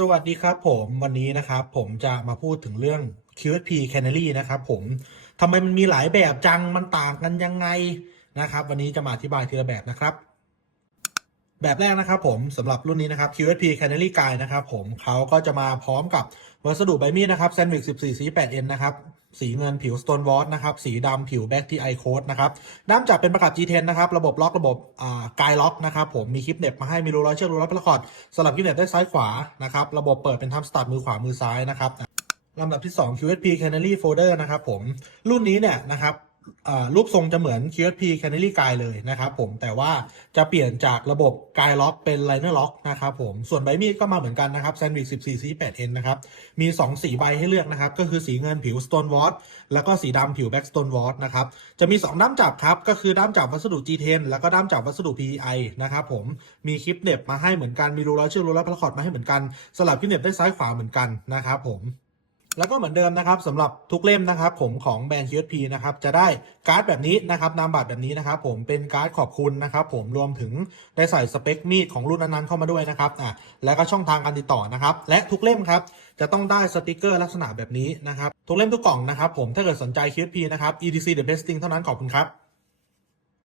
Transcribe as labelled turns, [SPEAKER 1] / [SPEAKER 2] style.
[SPEAKER 1] สวัสดีครับผมวันนี้นะครับผมจะมาพูดถึงเรื่อง QSP Canary นะครับผมทำไมมันมีหลายแบบจังมันต่างกันยังไงนะครับ วันนี้จะมาอธิบายทีละแบบนะครับ แบบแรกนะครับผมสำหรับรุ่นนี้นะครับ QSP Canary Guide นะครับผมเขาก็จะมาพร้อมกับวัสดุใบมีดนะครับ Sandvik 14 C8N นะครับ สีเงินผิว Stone w a t นะครับ สีดำผิว Back TI Code นะครับด้ามจับเป็นประกับ G10 นะครับ ระบบล็อกระบบอ่ากายล็อกนะครับผมมีคลิปเน็บมาให้มีรูร้อยเชือกรูร้อยพลคอร์ดสลับคลิปเน็บได้ซ้ายขวานะครับระบบเปิดเป็นทัมสตาร์ทมือขวามือซ้ายนะครับลำดับที่ 2 QSP Canary Folder นะครับผมรุ่นนี้เนี่ยนะครับ รูปทรงจะเหมือน QSP Canary g u i d เลยนะครับผมแต่ว่าจะเปลี่ยนจากระบบ Guide Lock เป็น Liner Lock นะครับผมส่วนใบมีดก็มาเหมือนกันนะครับ Sandvik 14 C8N นะครับมี 2 สีใบให้เลือกนะครับ ก็คือสีเงินผิว Stone w a t แล้วก็สีดำผิว Black Stone w a t นะครับจะมี 2 ด้ามจับครับ ก็คือด้ามจับวัสดุ G10 แล้วก็ด้ามจับวัสดุ PEI นะครับผมมีคลิปเน็บมาให้เหมือนกันมีรูร้อยเชือกรูร้อยพลาคอร์ดมาให้เหมือนกันสลับคลิปเน็บได้ซ้ายขวาเหมือนกันนะครับผม แล้วก็เหมือนเดิมนะครับสำหรับทุกเล่มนะครับ ผมของแบรนด์ QSP นะครับจะได้การ์ดแบบนี้นะครับนามบัตรแบบนี้นะครับผมเป็นการ์ดขอบคุณนะครับผมรวมถึงได้ใส่สเปคมีดของรุ่นนั้นๆเข้ามาด้วยนะครับอะแล้วก็ช่องทางการติดต่อนะครับ และทุกเล่มครับจะต้องได้สติกเกอร์ลักษณะแบบนี้นะครับทุกเล่มทุกกล่องนะครับผมถ้าเกิดสนใจ QSP นะครับ EDC the best thing เท่านั้นขอบคุณครับ